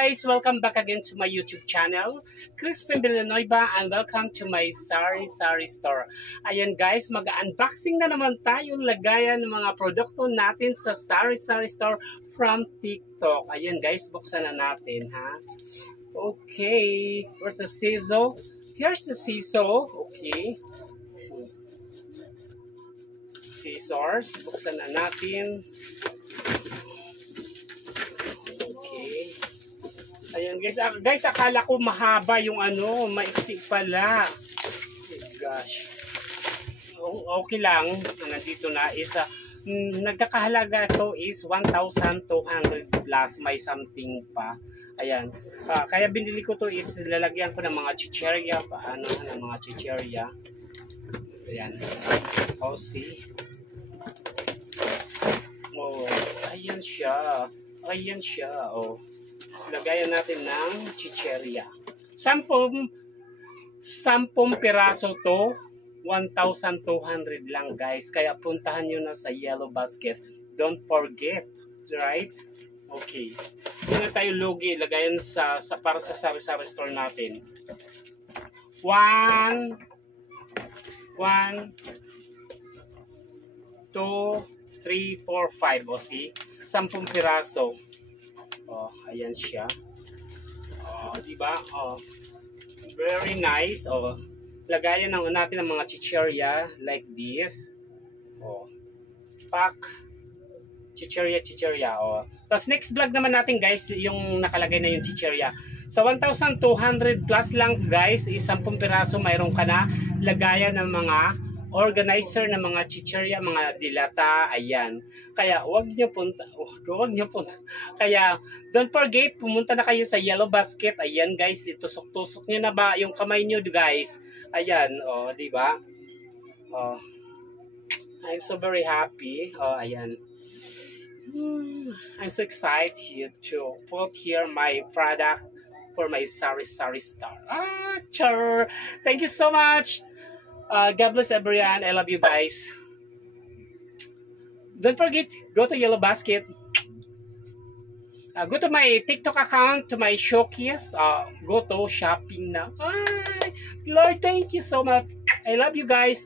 guys! Welcome back again to my YouTube channel, Crispin Villanueva, and welcome to my Sari Store. Ayan guys, mag-unboxing na naman tayo lagayan ng mga produkto natin sa Sari Store from TikTok. Ayan guys, buksan na natin ha. Okay, where's the sizzle? Here's the sizzle. Okay. Scissors, buksan na natin. Okay. Ayan guys, akala ko mahaba yung ano, maiksi pala. Oh gosh. Okay lang, nandito na isa. Nagkakahalaga to is 1,200 plus, may something pa. Ayan. Kaya binili ko to is lalagyan ko ng mga chicherya, paano ng mga chicherya. Ayan. Oh, see. Oh, ayan siya. Ayan siya. Oh. Lagayan natin ng chicherya. 10 piraso to. 1,200 lang guys. Kaya puntahan nyo na sa Yellow Basket. Don't forget. Right? Okay. Hindi na tayo lugi. Lagayan para sa sari-sari store natin. 1, 2, 3, 4, 5. O see? 10 piraso. Oh, ayan siya. Oh, di ba? Oh. Very nice. Oh. Lagayan natin ng mga chicherya like this. Oh. Pack. Chicherya. Oh. Tapos next vlog naman natin guys, yung nakalagay na yung chicherya. Sa 1,200 plus lang guys, is 10 piraso mayroon ka na lagayan ng mga organizer ng mga chicherya, mga dilata, ayan. Kaya wag niyo punta. Kaya don't forget, pumunta na kayo sa Yellow Basket. Ayan guys, itusok-tusok niyo na ba yung kamay niyo guys? Ayan, oh, di ba? Oh. I'm so very happy. Oh, ayan. I'm so excited to put here my product for my Sari Store. Sure. Thank you so much. God bless everyone. I love you guys. Don't forget, go to Yellow Basket. Go to my TikTok account, to my showcase. Go to shopping now. Lord, thank you so much. I love you guys.